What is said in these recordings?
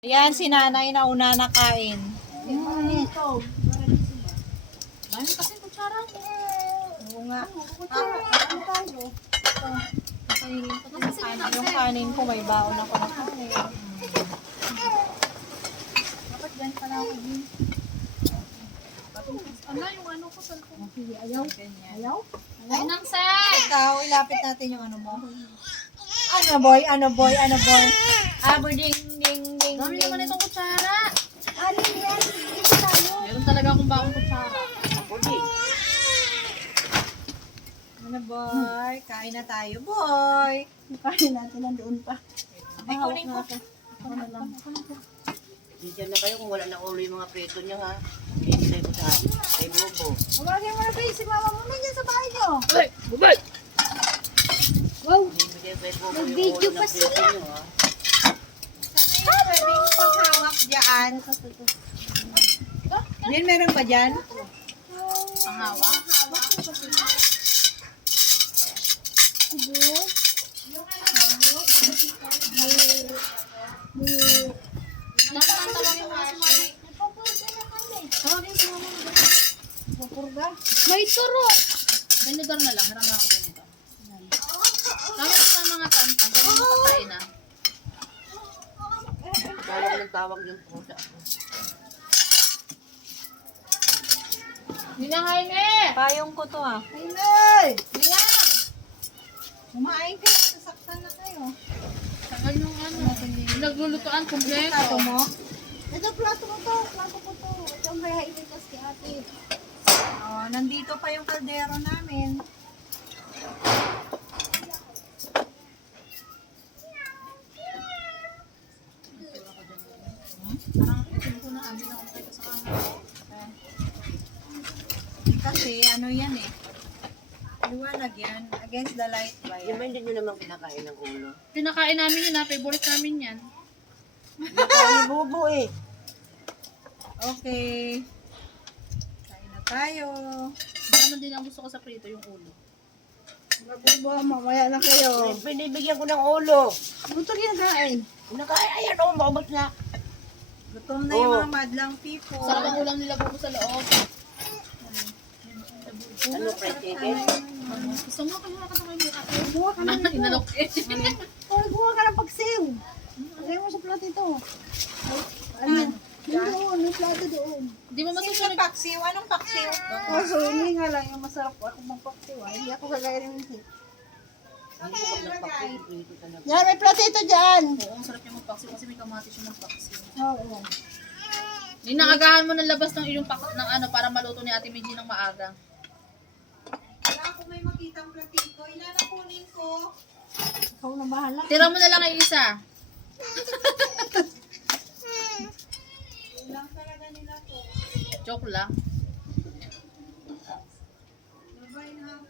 Ayan, si nanay na una nakain. Dami kasi kutsara. Oo nga. Ano tayo? Yung kanin ko, may baon ako na kanin. Dapat dyan pala ako din. Ano yung ano ko sa ko? Ayaw? Ayaw? Ayaw nang say! Ikaw, ilapit natin yung ano mo. Ano boy? Ano boy? Ano boy? Abo ding ding ding Dami ding. naman itong kutsara. Alin yan? Dito tayo. Meron talaga akong baong kutsara. Ako din. Ano boy? Kain na tayo boy. Kain natin nandoon pa. Ay, kunin ko. Ako na lang. Diyan na kayo kung wala na ulo yung mga preto niya ha. Hintay ko sa kay Bobo. Tawagin mo na ba si mama mo nandiyan sa bahay niyo? Ay! Bubay! Wow! Bibigay kay Bobo yung Nag-video ulo pa ng preto niyo ha. Sana yung pwedeng panghawak dyan. Yan, meron pa dyan? Pangawa. Tawagin mo si mami. Tawagin si mama. May turo! Ganidor na lang. Harang ako ganito. Tawagin mo sa mga tantan. Kami makakain na. Tawag ng tawag yung pusa. Hindi na Jaime! Payong ko to ah. Hindi na! Kumain kayo, sasaktan na kayo. Tagal nung ano. Yung naglulutuan Plato kumpleto. mo? Ito, plato mo to. Plato ko to. Ito ang kaya ibitas kay ate. Oh, nandito pa yung kaldero namin. Parang itin ko na amin ako kayo sa kamera. Kasi ano yan eh. Liwanag yan. Against the light ba Yung yan? ba hindi nyo naman kinakain ng ulo? Pinakain namin yun ha. Favorite namin yan. Kinakain ni Bobo eh. Okay. Kain na tayo. Naman din ang gusto ko sa prito yung ulo. Mabubo, mamaya na kayo. Binibigyan ko ng ulo. Buto kinakain. Kinakain, ayan o, maubos na. Gutom na yung mga madlang people. Sarap ang ulam nila buko sa loob. Ano, fried chicken? Gusto mo kung makakatawa mo ate. Buha ka ng Inalok eh. Uy, buha ka ng pagsiw. Lagay mo sa plato ito. Ano? Yung doon, yung plato doon. Di mo Sino masusunod. paksiw? Anong paksiw? So, hindi nga lang yung masarap ako magpaksiw. Hindi ako kagaya ng hindi. Hindi ko pag nagpakul, prito talaga. Yan, may plato ito dyan. Oo, ang sarap niya magpaksiw kasi may kamatis yung magpaksiw. Oo. Ninakagahan mo ng labas ng iyong ng ano para maluto ni Ate Minji ng maaga. Wala ako may makitang platito. Ilan ang kunin ko? Ikaw na bahala. Tira mo na lang ay isa. Ulang talaga nila to. Joke lang. Bye na.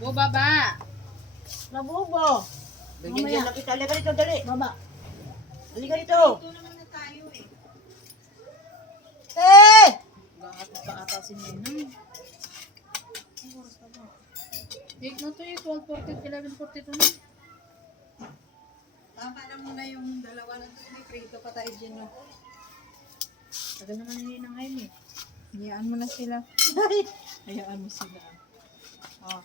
Go baba. Nabubo. Bigyan lang kita. Halika rito, dali. Baba. Halika rito. Ito naman na tayo eh. Eh! Gangat pa ata si Nina. Ang oras na ba? Wait na to eh. 12:40, 11:42 na. Tama na muna yung dalawa na to. May prito pa tayo dyan. No? Tagal naman ni Ninang Jaime. Hayaan mo na sila. Hayaan mo sila. Oh.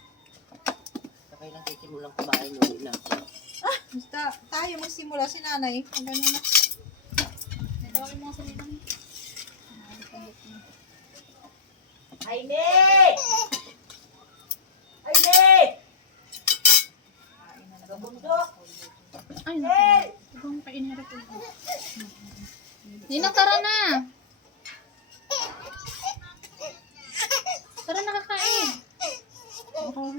Sakay lang sisimulang kumain mo na. Basta tayo magsimula si nanay. Ang ganun na. Tawagin mo nga sa Ninang. Jaime! Jaime! Nagabundok! Ay, naku. Ibang painhirap ko. Ninang, tara na. Tara na kakain.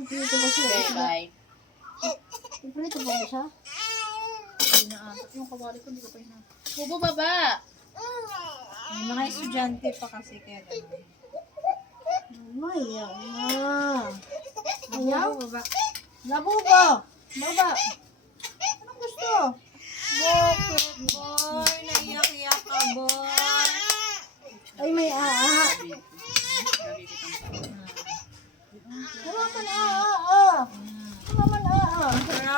Dito ba siya? Okay, bye. Dito ba siya? Hindi na ata. Yung kawali ko, hindi ko pa ina. Bubo, baba. May mga estudyante pa kasi kaya ganun. Maya na. Ayaw? Baba. Nabubo. Baba. Anong gusto? Boy, naiyak-iyak ka, boy. Ay, may aa. Lagi kitang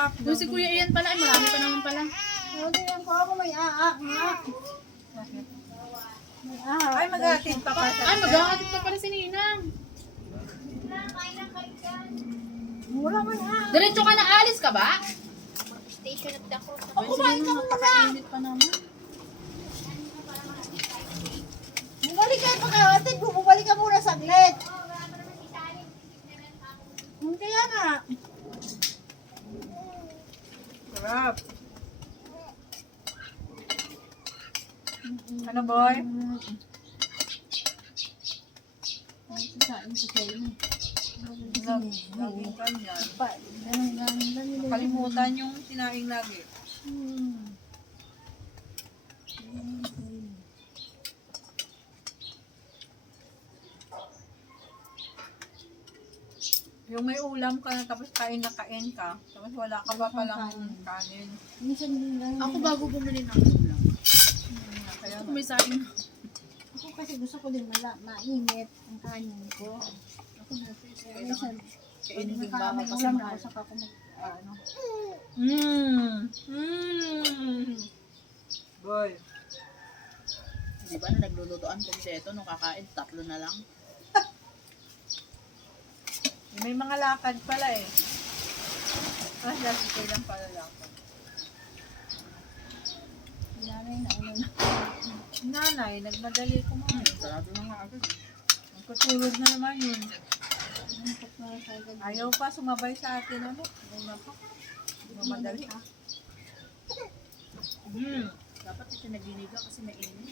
Sarap. Doon si Kuya Ian pala, ay marami pa naman pala. O, tingnan ko ako may nga. May Ay, mag-aatid pa pa. Ay, mag-aatid pa pala si Ninang. Wala man Diretso ka na, alis ka ba? Station at ako. Ay, kumain ka muna. Napakainit pa naman. Bumalik ka pagkakatid mo. Bumalik ka muna saglit. Kaya nga. Sarap. Ano, boy? Sasain sa sa'yo. Laging ganyan. Ganun. Kalimutan yung sinaing lagi. Yung may ulam ka na tapos kain na kain ka, tapos wala ka pa palang kanin. Minsan din lang. Ako bago bumili ng ulam. Kaya Ako may saing. Ako kasi gusto ko din mainit ang kanin ko. Ako na, sis. Kaya minsan, Kainin din ba ako may kasi ulam mahal. ako saka ako ano. Boy. Di ba na naglulutoan kompleto nung kakain, 3 na lang. May mga lakad pala eh. Ah, last day lang pala lakad. Nanay na ulo na. Nanay, nagmadali kumain. Sarado na nga agad. Magkutulog na naman yun. Nantok na sa agad. Ayaw pa sumabay sa atin ano. Una pa. Mamadali. Dapat ito naginiga kasi mainit.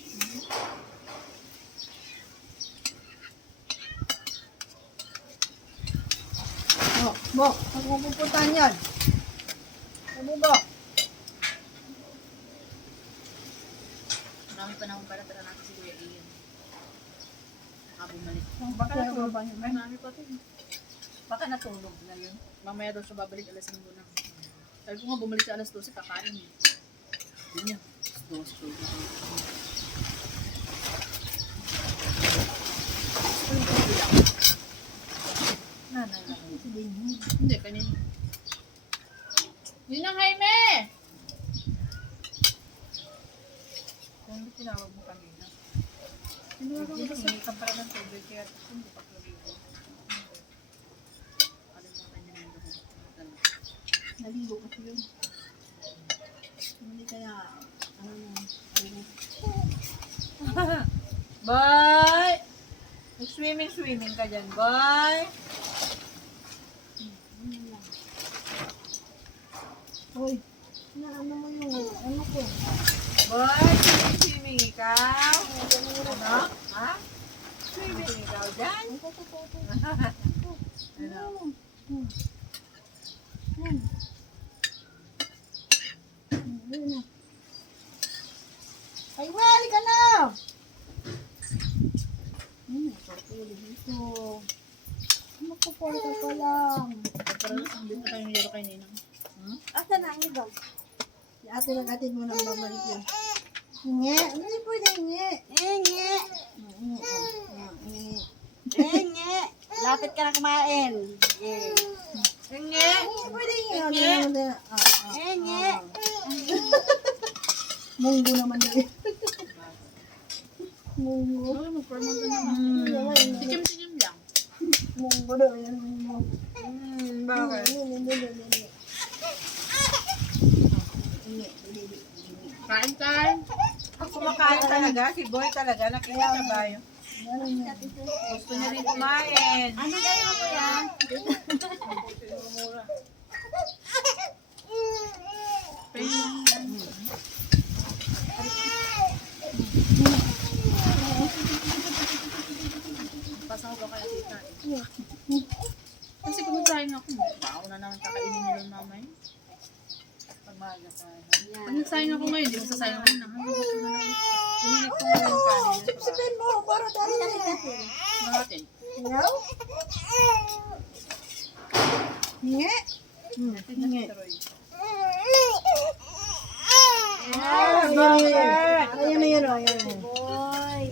Bok, saan mo pupuntahan yan? Ano ba? Marami pa naman para tara natin si Kuya Ian. Bumalik. Baka natulog. Ay, Marami pa din. baka natulog na yun. Mamaya daw siya babalik alas 5 na. Sabi ko nga bumalik siya alas 12, kakain eh. Yun niya. Alas 12. Nanay lang. Hindi, kanina. Yun ang Jaime! Kung hindi tinawag mo kanina. Hindi ka pala ng tubig kaya hindi pa tuloy. Kalimutan niya yung dugo. Naligo kasi yun. Hindi kaya, Bye! Swimming ka dyan, bye! Hoy, ano mo yung, ano ko? Bye! Swimming ikaw? Ano? Ha? Swimming ikaw dyan? Ano? Ay, wali ka na! Tutulog dito. Magpupunta pa lang. Pero dito tayong yero kay Ninang. Asa na ang iba? Si ate lang atin mo nang babalik yun. Hingi? Hindi pwede hingi. Hingi. Hingi. Lapit ka na kumain. Hingi! Hindi pwede hingi. Hingi. Munggo naman dali. Munggo. Ay, mag-ferment na naman. Tikim-tikim lang. Munggo daw yan. Munggo. Bakit? Kain tayo. Kumakain talaga, si Boy talaga, nakita sa bayo. Gusto niya rin kumain. Ano kayo mo yan? Pasang ko ba kaya tita? Kasi kung nagsayang ako, tao na naman kakainin nila mamay. Pagmaga pa. Pag nagsayang ako ngayon, di masasayang ako na. Init ko nga yung kanin. Sipsipin mo para tayo na Natin. Yaw? Hingi? Hingi. Ayan na yun, ayan na. Boy.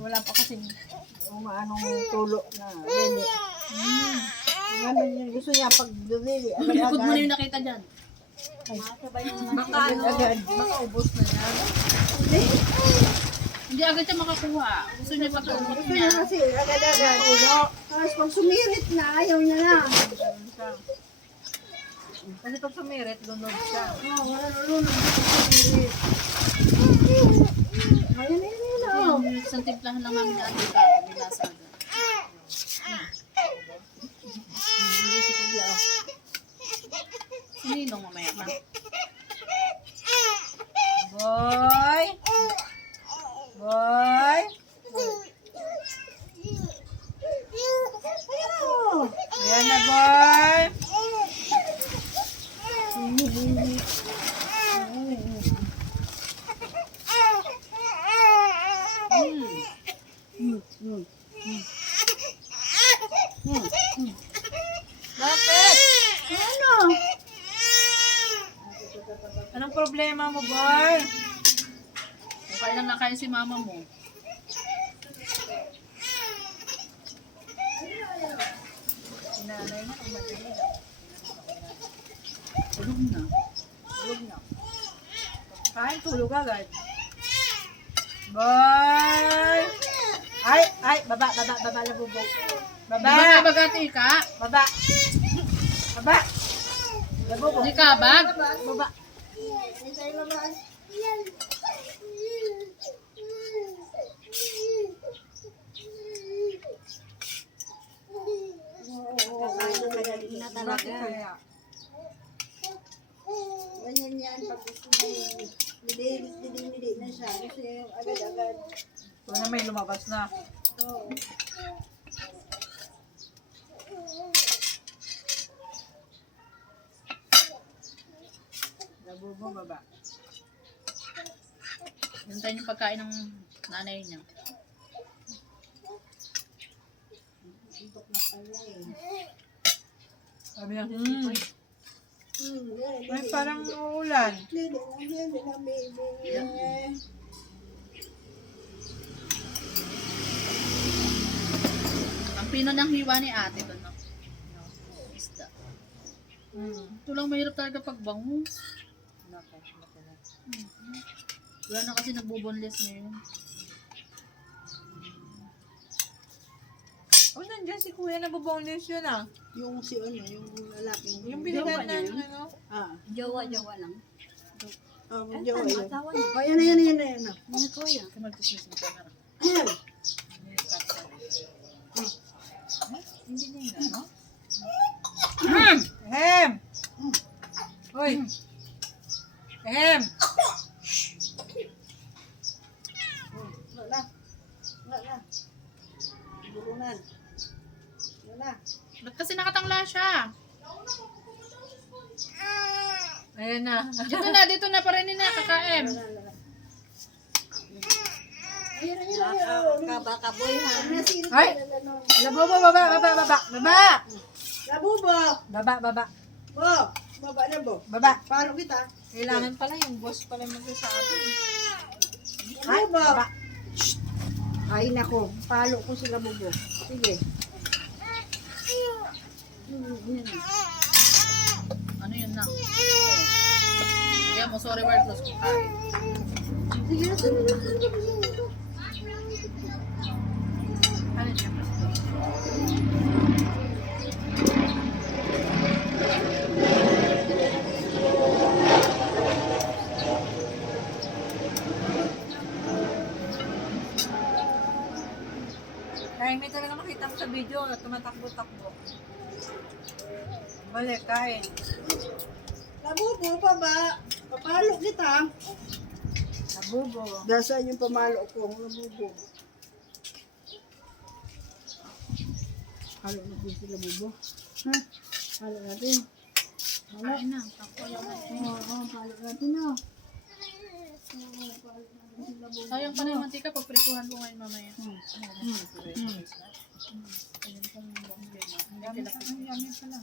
Wala pa kasi anong tulo na. Lili. Ano yun, gusto niya pag dumili. Likod mo na yung nakita dyan. Baka makaubos na yan. Hindi agad siya makakuha. Gusto niya pagkaubos Gusto niya. niya kasi agad-agad. Tapos pag sumirit na, ayaw niya na. Kasi pag sumirit, lunod siya. Oo, wala nalunod. Ayan, ayan, ayan. Oh. Isang timplahan lang namin na ate ka. May lasa agad. Sininong mamaya pa. Boy! Boy! Ayan na, boy! Bakit? Ano? Anong problema mo, boy? Kung kailan nakain si mama mo. Sinanay na, kumatili na. Tulog na. Tulog na. Kain, tulog agad. Boy! Ay, baba, labubog. Baba! Di ba nga bagati ka? Baba! Baba! Labubog. Di ka bag? Baba. Bakit kaya? Ganyan yan, pag gusto mo, hindi na siya. Kasi agad-agad. Ito na may lumabas na. Oo. Labubo, baba. Hintayin yung pagkain ng nanay niya. Suntok na pala eh. Sabi niya, Yan, May parang uulan. Hindi na, baby. Ang pino ng hiwa ni ate doon, no? Isda. Ito lang mahirap talaga pagbango. Wala na kasi nagbuboneless ngayon. Oh, nandiyan si kuya na buboneless yun ah. Yung si ano, yung lalaking. Yung binigyan ng ano. Ah. Jowa lang. Jowa yun. Asawa niya. Oh, yan. Mga kuya. Kamaltis na sa camera. Ayan. Hindi niya yun, ano? Ehem! Hoy! Ehem! Wala na. Burunan. Wala. Ba't kasi nakatangla siya? Ayan na. Dito na, parenin na, kakaem. Kabakaboy ha. Ay! Labubo, baba. Labubo! Baba. Bo! Baba na, Bo. Baba. Paro kita. Kailangan pala yung boss pala magsasabi. Labubo! Baba. Ay, nako. Palo ko si Labubo. Sige. Ano yun na? Kaya mo, sorry word loss kung kain. Sige na, sige na. Ano siya? Kaya may talaga makita mo sa video, tumatakbo-takbo. Balik, kain. Labubo, baba. Papalo kita. Labubo. Dasaan yung pamalo ko. Labubo. Halo natin si Labubo. Ha? Halo natin. Kain na. Takpo lang natin. Oo, halo natin na. Sayang pa na yung mantika pag prituhan ko ngayon mamaya. Ayun pong problema. Hindi tilapit. Yummy pa lang.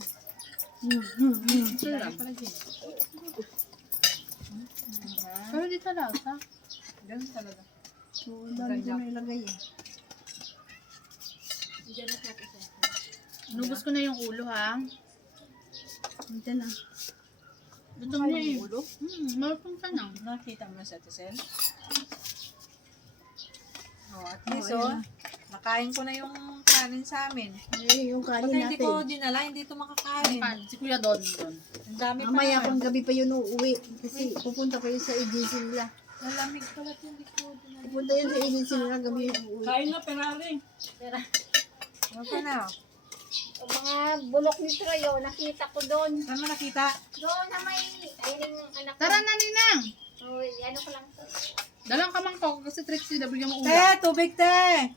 Ito lang. Pero di talaga. Ganun talaga. So, ang dami ko na ilagay eh. Inubos ko na yung ulo ha. Ito na. Gutom niya eh. Malapong ka na. Nakita mo na si Ate Sel? Oh, at least, oh, nakain ko na yung kanin sa amin. Eh, yung Pag kanin hindi ko natin. dinala, hindi ito makakain. Si Kuya Don. Ang dami pa Mamaya naman. pang gabi pa yun uuwi. Kasi pupunta pa yun sa agency nila. Malamig pala ito, hindi ko dinala. Pupunta yun sa agency nila, gabi yung uuwi. Kain na, Ferrari. Ano pa na? O mga bulok ni Troyo, nakita ko doon. Saan mo nakita? Doon na may, ayun yung anak ko. Tara na, Ninang! Uy, ano ko lang to. Dalang ka mangkok kasi Trixie W yung Te, ulam. tubig te!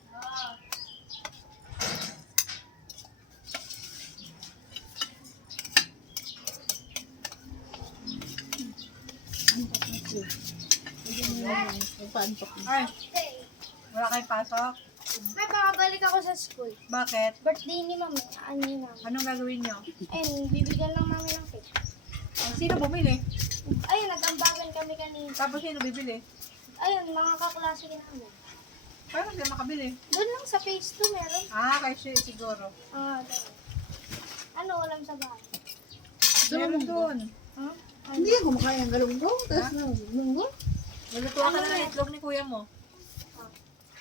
Ay, wala kayong pasok? May makabalik ako sa school. Bakit? Birthday ni mami, ano yun namin. Anong gagawin nyo? Ayun, bibigyan lang namin ng cake. Sino bumili? Ayun, nag-ambagan kami kanina. Tapos sino bibili? Ayun, mga kaklase namin. Paano sila makabili? Doon lang sa phase 2 meron. Ah, kay Shay siguro. Doon. Ano, ulam sa bahay? Meron doon. Hindi ako kumakain ng galunggong. Tapos ng galunggong. Nilutuan ka na ng itlog ni kuya mo.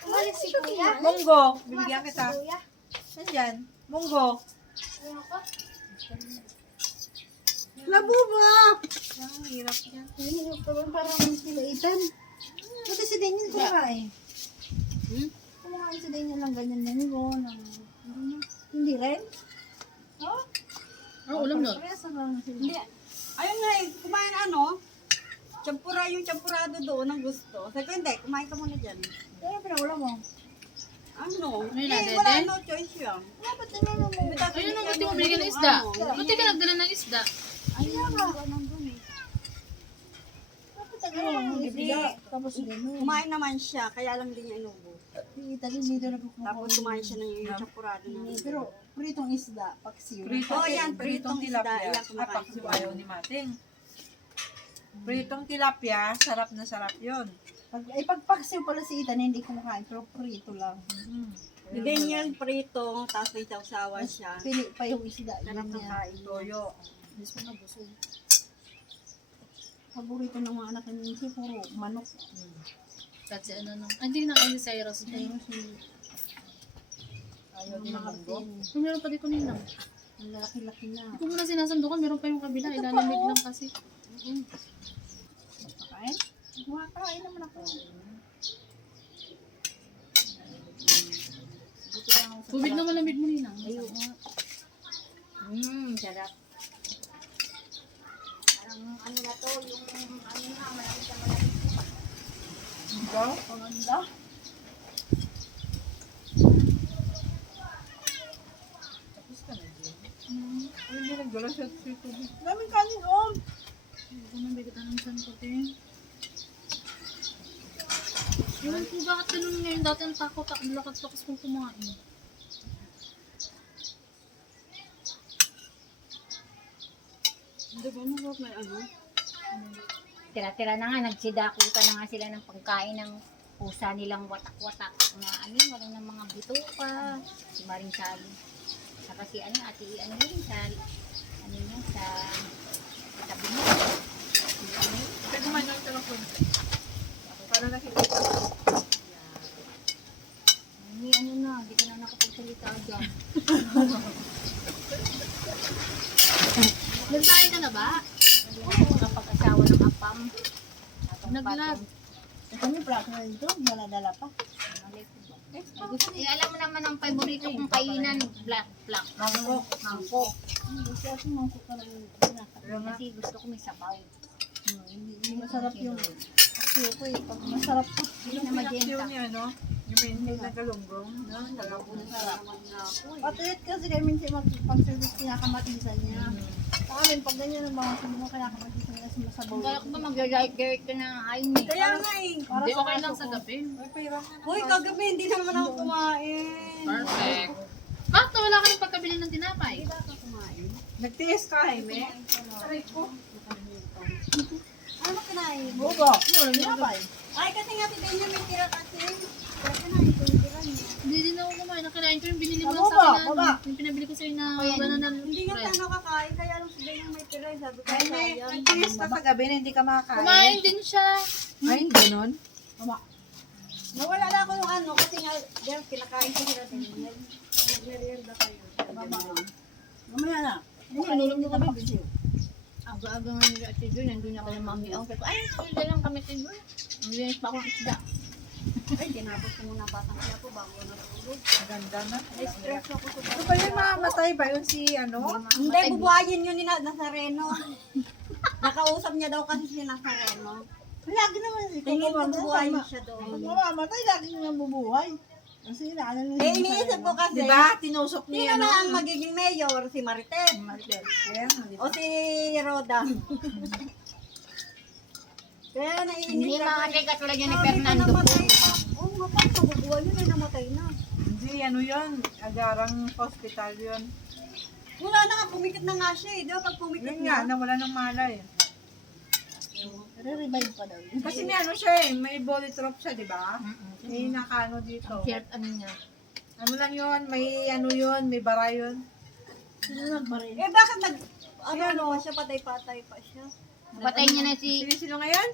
Umalis si kuya. Munggo, bibigyan Umalis kita. si kuya. Nandyan, munggo. Ano ko? Labo ba? Ang hirap yan. Parang sila itan. Buti si Daniel kumakain. Kumakain si Daniel lang ganyan munggo. Hindi rin? ulam doon. Parehas lang sila. Hindi. Ayun nga eh, kumain yung champurado doon ang gusto. Sabi ko, hindi, kumain ka muna dyan. Kaya pinawala mo. Ano? Ano yun, Ate Wala, Eden? no choice yan. Dapat tinanong mo. Ayun ang buti mo binigyan ng isda. Buti ka nagdala ng isda. Ayun nga. Dapat tinanong mo. Tapos gano'n. Kumain naman siya, kaya lang din niya inubo. Kita din dito nagkukuha. Tapos kumain siya ng yung champurado na. Pero pritong isda, paksiw. Prito, Oh, yan, pritong pritong isda. tilapia. Yan, kumakain Paksiw siya. ayaw ni Mating. Pritong tilapia, sarap na sarap yun. Pagpaksiw pala si Ethan, hindi kumakain, pero prito lang. Ni Daniel prito, tapos may sausawan siya. Pili pa yung isda. Sarap Yun ng niya. kain. Toyo. Paborito ng mga anak ni Nancy, puro manok. Kasi ano nung... Hindi na kayo si Cyrus. Ayaw si Ayaw din ng munggo. Kung meron pa dito Ninang. ang laki-laki na. Hindi ko muna sinasandukan. Meron pa yung kabila. Ilalamig lang kasi. Kakain? Kumakain naman ako. Tubig na malamig mo Ninang. Sarap. Parang ano na to, yung ano na, malaki sa malaki. Paganda. Tapos ka na din. Hindi nagdala siya sa tubig. Daming kanin, oh. Hindi ko nang bigatan ng san ko din. Ewan ko bakit ganun ngayon. Dati ang takot ako. Lakas-lakas kong kumain. Hindi ba mo may ano? Tira-tira na nga, nagsidakutan na nga sila ng pagkain ng pusa nilang watak-watak na ano, walang ng mga buto pa. Si Maring Sally. Saka si ano, ate ano yun, sa ano yun, sa tabi mo. Pwede man lang ito ng konti. Para nakikita. May ano na, di ka na nakapagsalita dyan. Nagsahin ka na ba? Kapag-asawa ng apam. Naglag. Kami plato na dito, dala-dala pa. Eh, alam mo naman ang paborito kong kainan, black. Manggo. Mangkok. Kasi ako mangkok ka lang yung Kasi gusto ko may sabaw. Hindi masarap yung paksiw ko eh. Pag masarap ko. Hindi na Pinaksiw magenta. niya, no? Yung may nagalunggong. No? Sarap. Patuyot kasi kay Mincy pag-service kinakamatisan niya. Sa amin, pag ganyan ang mga sabi mo, kinakamatisan niya sa masabaw. Kaya ko ba mag-diet ka na ayun eh. Kaya nga eh. Para Hindi sa okay lang kaso sa ko. gabi. Ay, pairam na. Uy, kagabi hindi naman ako kumain. Perfect. Bakit wala ka ng pagkabili ng tinapay? Nagtiis ka, Jaime? Aray ko. Ano kinain? Bugo. Tinapay. Ay, kasi nga si Daniel may tira kasi. Kaya kinain ko yung tira niya. Hindi din ako kumain. kinain na kinain ko yung binili mo lang Baba, sa akin na, baba. yung pinabili ko sa'yo na Ayan. banana Hindi nga bread. tayo kakain, kaya lang si Daniel may tira. Sabi ko, Ay, may sayang. nag-kiss na kagabi na hindi ka makakain. Kumain din siya. Ay, ganun. Nawala na ako yung ano, kasi nga, Del, kinakain ko sila Daniel. Nagre-reenda kayo. Mamaya na. Pinulong mo kami. Aga-aga nga nila at Tidul, nandun ako ng mami. Ako sabi ko, ay, hindi lang kami Tidul. Nandun pa akong isda. Ay, tinapos ko muna ang batang kaya po bago natulog. Maganda na. Na-stress ako sa Ano ba yun, mamamatay ba yun si ano? Hindi, bubuhayin yun ni Nazareno. Nakausap niya daw kasi si Nazareno. Lagi naman ikaw Tingin ko mamatay. bubuhayin Tama. siya doon. Pag mamamatay, lagi nang bubuhay. Kasi ano Eh, iniisip ko kasi, Diba? Tinusok sino niya, na ano? ang magiging mayor? Si Marites? Kaya, di ba? O si Rodam? Kaya Hindi naiinis mga ako. kay katulad yan ni Sabi ko, Fernando po. namatay na. Oo nga, paano mabubuhay yun? Ay, namatay na. Hindi, ano yun? Agarang hospital yun. Wala na nga, pumikit na nga siya eh. Di ba pag pumikit Yun na? nga, nawala ng malay. Re-revive pa daw. Kasi may ano siya eh, may body drop siya, di ba? May nakaano dito. Shirt ano niya. Ano lang yun, may ano yun, may bara yun. Sino nagbaril? Eh, bakit ano pa siya, patay-patay pa siya? Patay niya na si Sino ngayon?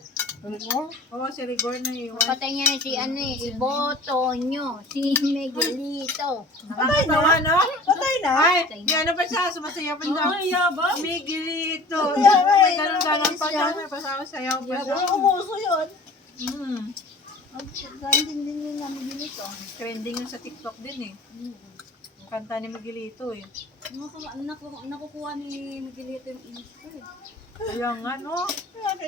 Rigor? Oo, si Rigor na iwan. Patay niya na si ano eh, si Botonyo, si Miguelito. Nakakatawa, no? Patay na? Ay, may ano pa siya, sumasayaw pa siya. Ay, yaba. Miguelito. Kaya nga, May eh, ganun-ganun pa siya, siya. may pasayaw pa siya. Pero umuso yun. Mm. Trending din yun namin dito. Trending yun sa TikTok din eh. Ang kanta ni Miguelito eh. Nakukuha ni Miguelito yung inis ko eh. Kaya nga, no?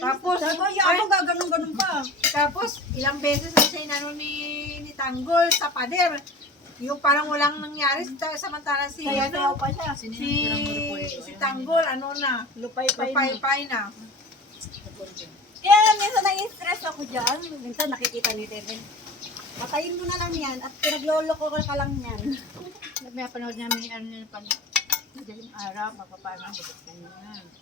Tapos, Sabi, yaba, gaganong-ganon pa. tapos, ilang beses na siya inano ni Tanggol sa pader. Yung parang walang nangyari, samantalang si, Sayaw ano, pa siya. si Tanggol, ano na, lupay-pay na. Kaya minsan nai-stress ako dyan. Minsan nakikita ni Tete. Patayin mo na lang yan at pinagloloko ka lang yan. May panood namin ano nila pag madaling araw, mapapanood ko kanina.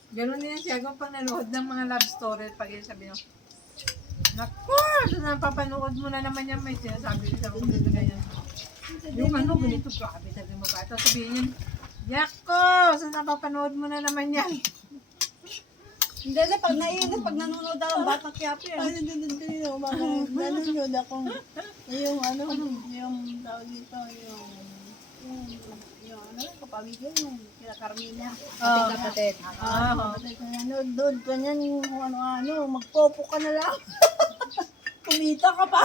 Ganun din siya, kung pag nanood ng mga love story, pag yun sabi nyo, naku, so napapanood mo na naman yan, may sinasabi ko sa mga ganito ganyan. Yung ano, ganito, grabe, sabi mo ba? Tapos sabihin yun, Yako, so napapanood mo na naman yan. Hindi na, pag naiinis, pag nanonood ako ng Batang Quiapo yan. Ano din din yung mga nanonood akong yung ano, yung tawag dito, yung ano, kapamilya, yung kila Carmina. Oo. Kapatid. Nanonood doon, ganyan yung ano, magpopo ka na lang. Kumita ka pa.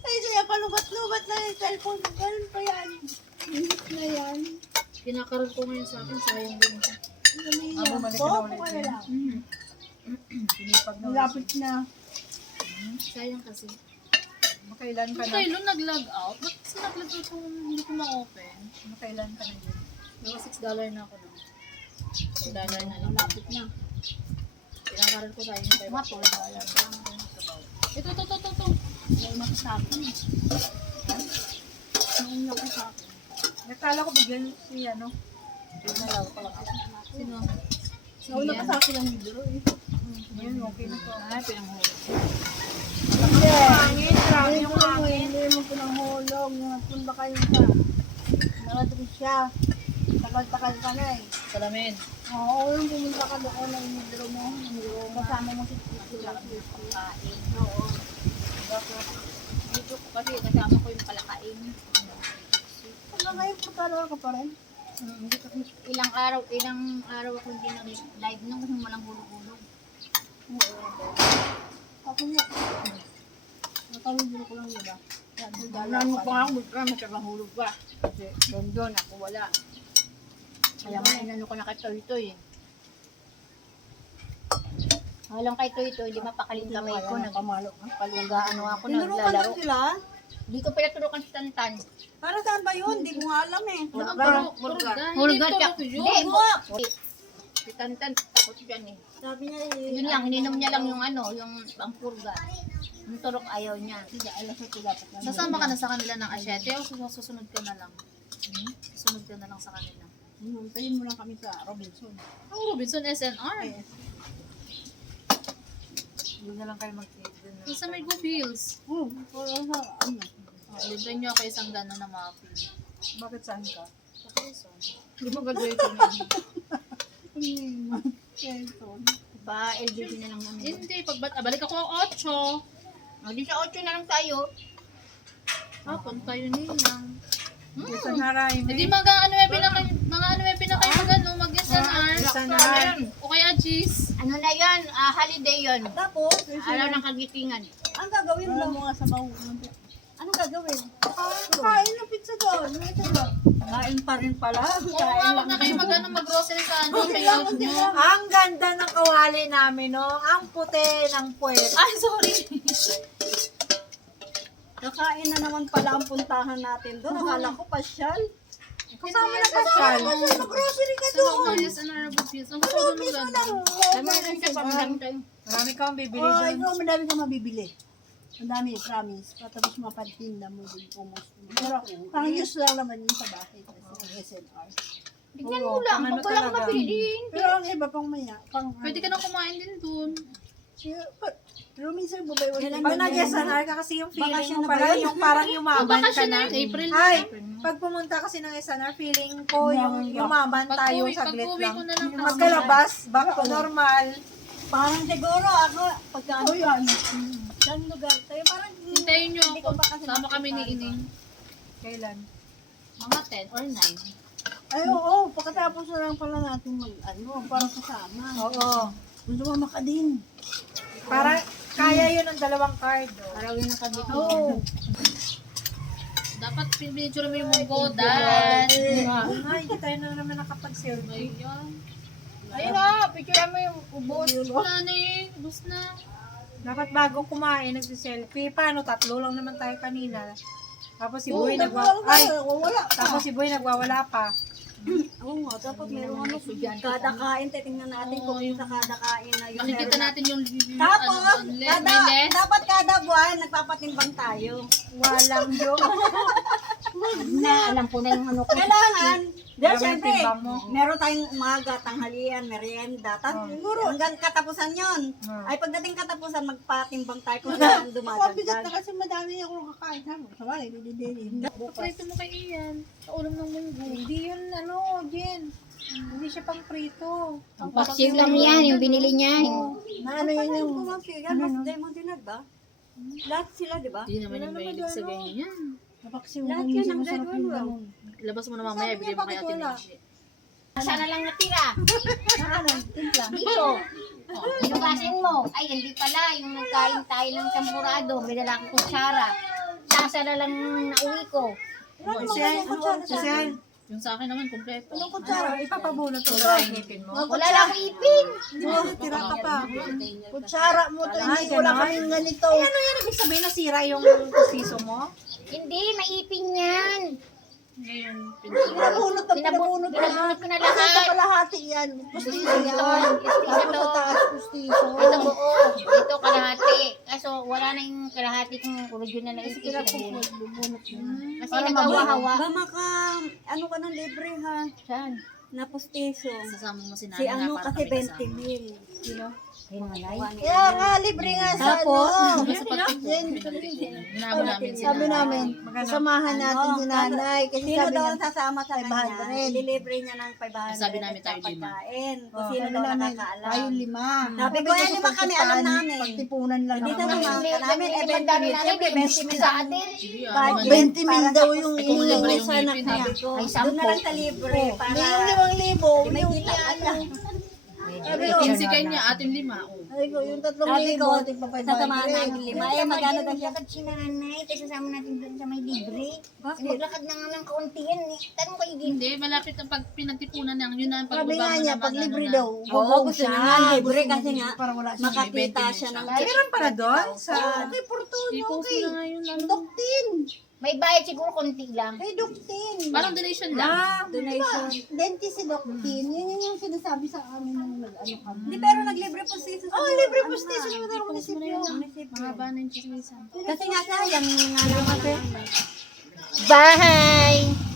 Ay, siya palubat-lubat na yung cellphone. Ganun pa yan. Init na yan. Kinakaroon ko ngayon sa akin, sayang din siya. bumalik ka na Popo ulit ka na din. lang. Pinipag na ulit. Malapit na. Sayang kasi. Makailan ka na? Kailan nag-log out? Ba't kasi nag-log out kung hindi ko ma-open? Makailan ka na yun? Mga $6 na ako na. $6 na lang. Malapit na. Kinakaroon ko sayang yung Mga $4 lang. Ito. May mga sa akin. Nauna ko sa akin. Nakala ko bigyan si ano. Sino? Nauna ka sa akin ang libro eh. Yun, okay na to. Ay, pinanghulog. Hindi. Hangin, grabe yung Hindi mo, hangin. hindi mo pinanghulog. Nagpunta kayo sa Patricia. Takal-takal ka na eh. Salamin. Oo, yung pumunta ka doon ng libro mo. Kasama mo si Tila. Pagkain. Oo. Dito ko kasi kasama ko yung palakain. Hanggang ngayon, pagkalawa ka pa rin. Hindi ko ilang araw ako hindi nag-live nung kung walang hulog-hulog. Ako nga. Nakawibiro ko lang diba? Ano ko nga, magkakahulog ka. Kasi doon ako wala. Kaya nga inano ko na kay Toy-Toy eh. Walang kay Toy-Toy, di mapakaling kamay ko. Nagpalugaan ako, Tinurukan naglalaro. doon sila? Di ko pinaturukan si Tantan. Para saan ba yun? Hindi ko nga alam eh. Hulga. Hulgat siya. Hindi Hindi, to. si Tantan, takot yan eh. Sabi niya eh. Yun lang, ininom niya lang yung ano, yung pangpurga. Yung turok ayaw niya. Sasama ka na sa kanila ng asyete o susunod ka na lang? Susunod ka na lang sa kanila. Hintayin mo lang kami sa Robinson. Ang Robinson SNR. Doon na lang kayo mag-take. Sa may Go Hills. Wala sa ano. Libre niyo ako isang gano'n na muffin. Bakit saan ka? Sa Quezon. Di ba graduate ko na? Pa, LBB na lang namin. Hindi, balik ako ang 8. O, di sa 8 na lang tayo. Hapon tayo nilang. Sa Naray, Hindi mga ano may pinakay mag-SNR. SNR. O kaya G's. Ano na yan? Holiday yun. Tapos, Araw ng kagitingan. ang gagawin mo? Wala mo nga sa baho. Anong gagawin? Kain ng pizza doon. Ito ba? Kain pa rin pala. Oo nga, wag na kayo mag-grocery sa ano. Kaya nyo. Ang ganda ng kawali namin, no? Ang puti ng puwet. Ay, sorry. Kakain na naman pala ang puntahan natin doon. Akala ko pasyal. Kasama na pasyal. Grocery ka Sa loob ng SNR Bugis. Ang gusto ko nung gano'n. Samahan ka pa, madami tayo. Marami kang bibili Oh, doon. ikaw madami kang mabibili. Madami, promise. Patapos mapatinda mo din po mo. Pero pang use lang naman yun sa bahay kasi SNR. Tignan mo lang, ano pag wala kang talaga? mapili. Pero ang iba pang maya. Pang, Pwede ka na kumain din dun. Pero minsan mo ba yung Pag nag-SNR ka kasi yung feeling Bakasyon mo na ba pala, yun? yung parang yumaman ka Bakasyon na. na yun, April. Ay, pag pumunta kasi ng SNR, feeling ko yung yumaman tayo saglit Pag-uwi lang. ko na lang. Magkalabas, back to normal. Parang siguro ako, pagka Oh, yan. saan lugar tayo, parang Hintayin nyo Hindi ako. ko pa kasi Sama kami ni nakita. Ining. Kailan? Mga 10 or 9. Ay, oo. Pagkatapos na lang pala natin parang kasama. Oo. Gusto mo makadin. Para kaya yun ang dalawang card. Oh. Arawin ng kagitingan. Oo. Dapat pinidyo mo yung munggo, dad. Ay, hindi tayo na naman nakapag-selfie. Ayun. Ayun na, picture mo yung ubos. Wala na eh. Ubus na. Dapat bago kumain, nagsiselfie. Paano? 3 lang naman tayo kanina. Tapos si Oo, Boy wala. Tapos si Boy nagwawala pa. Oo nga, dapat meron ano, kada kain, titingnan natin kung yung sa kada kain na yun. Makikita meron. natin yung Tapos, less. dapat kada buwan, nagpapatimbang tayo. Walang joke. Na, alam ko na yung ano ko. Kailangan, dahil Grabe syempre, yung timbang mo. meron tayong umaga, tanghalian, merienda, siguro hanggang katapusan yon. Ay pagdating katapusan, magpatimbang tayo kung saan Mabigat na dumadagdag. kasi madami akong kakain. Sa bagay, bili-bili. Paprito mo kay Ian. Sa ulam ng munggo. Hindi yun, Jen. Hindi siya pang prito. Ang paksiw lang yan, yung binili niya. Na ano yun yung... Yan, mas Diamond Dinag ba? Lahat sila, di ba? Hindi naman yung mahilig sa ganyan. Napaksiw Lahat lang yun minsan ang masarap gagawin yung mo. ganun. Ilabas mo na mamaya, bigyan mo kay Ate Nenji. Sana lang natira. Ano? Timpla. Dito. Inugasin mo. Ay, hindi pala. Yung nagkain tayo ng champurado. May dala akong kutsara. Sasara lang nauwi ko. Kasi, Yung sa akin naman, kompleto. kutsara, ipapabunot ko sa ngipin mo. Wala lang akong ipin. Tira ka pa. Kutsara mo to, hindi ko lang kaming ganito. Ay, ano yan? Ibig sabihin nasira yung pustiso mo? Hindi, may ipin yan. Ngayon, Pinabunot na pinabunot na. Pinabunot ko na Ito lahat. kalahati yan. Pustiso yan. Pustiso Tapos to. sa taas, pustiso. Ito buo. Ito kalahati. Kaso wala na yung kalahati kung original na ipin. Pinabunot. Bubunot yun. Kasi nagawa-hawa. Ba maka, ano ka ng libre ha? Saan? Na pustiso. sasama mo si Si Nana ano para kasi kami kasama. 20 mil. You know? Kaya nga, libre nga sa Tapos, ano. Basta pag-tipon, hinabo namin si Sabi Nana. namin, samahan natin si nanay. Kasi Sino sabi daw niya, ang sasama sa kanya? 500. Lilibre niya ng 500. Sabi namin tayo at lima. pagkain. Kung sino sabi daw namin, nakakaalam. tayong 5. Sabi ko, yan lima kami, alam namin. Pagtipunan lang Dito naman. naman, namin, eh, 20 dami mil. namin. Siyempre, 20 mil Sa atin. Sige, Kahit ah, 20 mil daw yung Ay, kung libre yung sa anak ngipin, niya. eh. Sabi ko, Ay, doon na lang sa libre. Para, Hindi yung 5,000, may yung kita ka. sabi ko, 15 kanya, atin 5. Oh. sabi ko, yung 3,000, Sabi ko, ating pa sasamahan namin lima. Eh, magkano daw siya? Maglakad si nanay. Tapos sasama natin doon sa may libre. Bakit? Maglakad na nga ng kaunti yan. Eh. Tanong kayo din. Hindi, malapit ang pag pinagtipunan ng yun na ang Sabi pagbaba nga mo niya, naman. pag libre ano na. daw, Oo, gusto niya nga libre kasi nga, para wala siya. makakita siya ng Meron pala doon? Sa... Okay, Fortune, I-post okay. mo na nga yun. Ano. Doktin. May bayad siguro konti lang. Kay Doktin. Parang donation lang. donation. Dentist si Doktin. Yun yung sinasabi sa amin nung nag-ano kami. Hindi, pero naglibre po siya sa Oh, libre po station naman ang I-post mo na munisipyo. yun. Mahaba na yung chismisan. Kasi nga sayang nga naman. Bye!